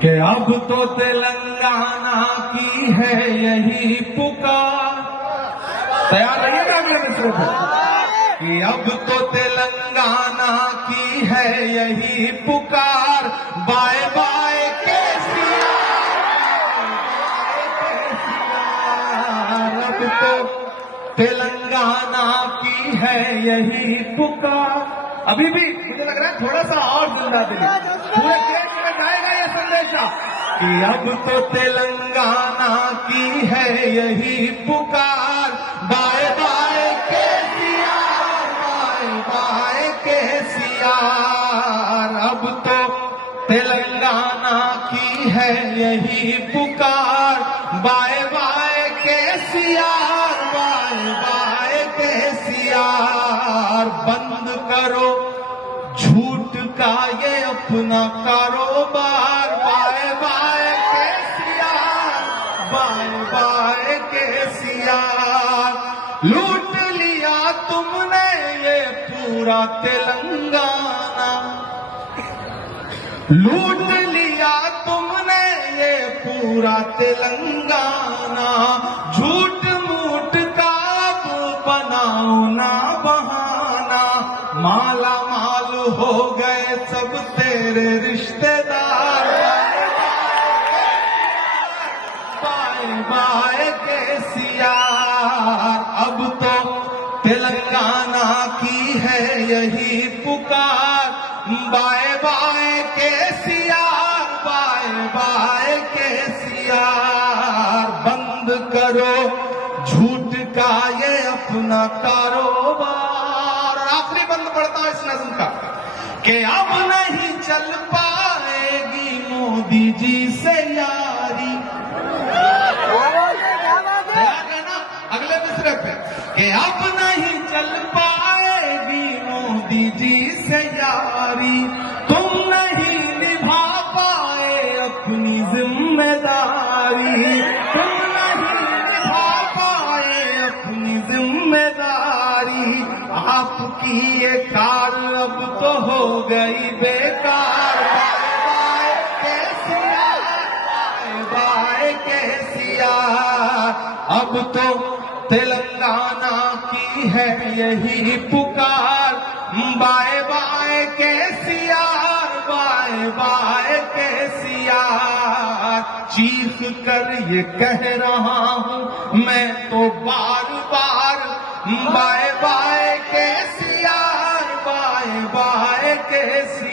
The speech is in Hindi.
कि अब तो तेलंगाना की है यही पुकार। तैयार रहिएगा अगले मिसरों को कि अब तो तेलंगाना की है यही पुकार। बाय बाय केसीआर, अब तो तेलंगाना की है यही पुकार। अभी भी मुझे लग रहा है थोड़ा सा और जिंदा दिली पूरे देश में जाएगा ये संदेशा कि अब तो तेलंगाना की है यही पुकार। Bye bye KCR, bye bye KCR, अब तो तेलंगाना की है यही पुकार। Bye bye KCR, bye bye KCR, बंद करो झूठ का ये अपना कारोबार। Bye bye KCR, bye bye KCR, लूट लिया तुमने ये पूरा तेलंगाना, लूट लिया तुमने ये पूरा तेलंगाना। झूठ मूठ का बनाओ ना बहाना, माला माल हो गए सब तेरे रिश्तेदार। बाय बाय केसीआर, अब तो तेलंगाना की है यही पुकार। Bye bye KCR, bye bye KCR, बंद करो झूठ का ये अपना कारोबार। आखिरी बंद पड़ता है इस नज्म का कि अब नहीं चल पाएगी मोदी जी से यारी। ना अगले मिसरे पे कि अब नहीं चल पाएगी मोदी जी से यारी। तुम नहीं निभा पाए अपनी जिम्मेदारी, तुम नहीं निभा पाए अपनी जिम्मेदारी। आपकी ये कार अब तो हो गई बेकार। Bye bye KCR, bye bye KCR, अब तो तेलंगाना की है यही पुकार। Bye bye KCR, bye bye KCR, चीख कर ये कह रहा हूं मैं तो बार बार। Bye bye KCR, bye bye KCR.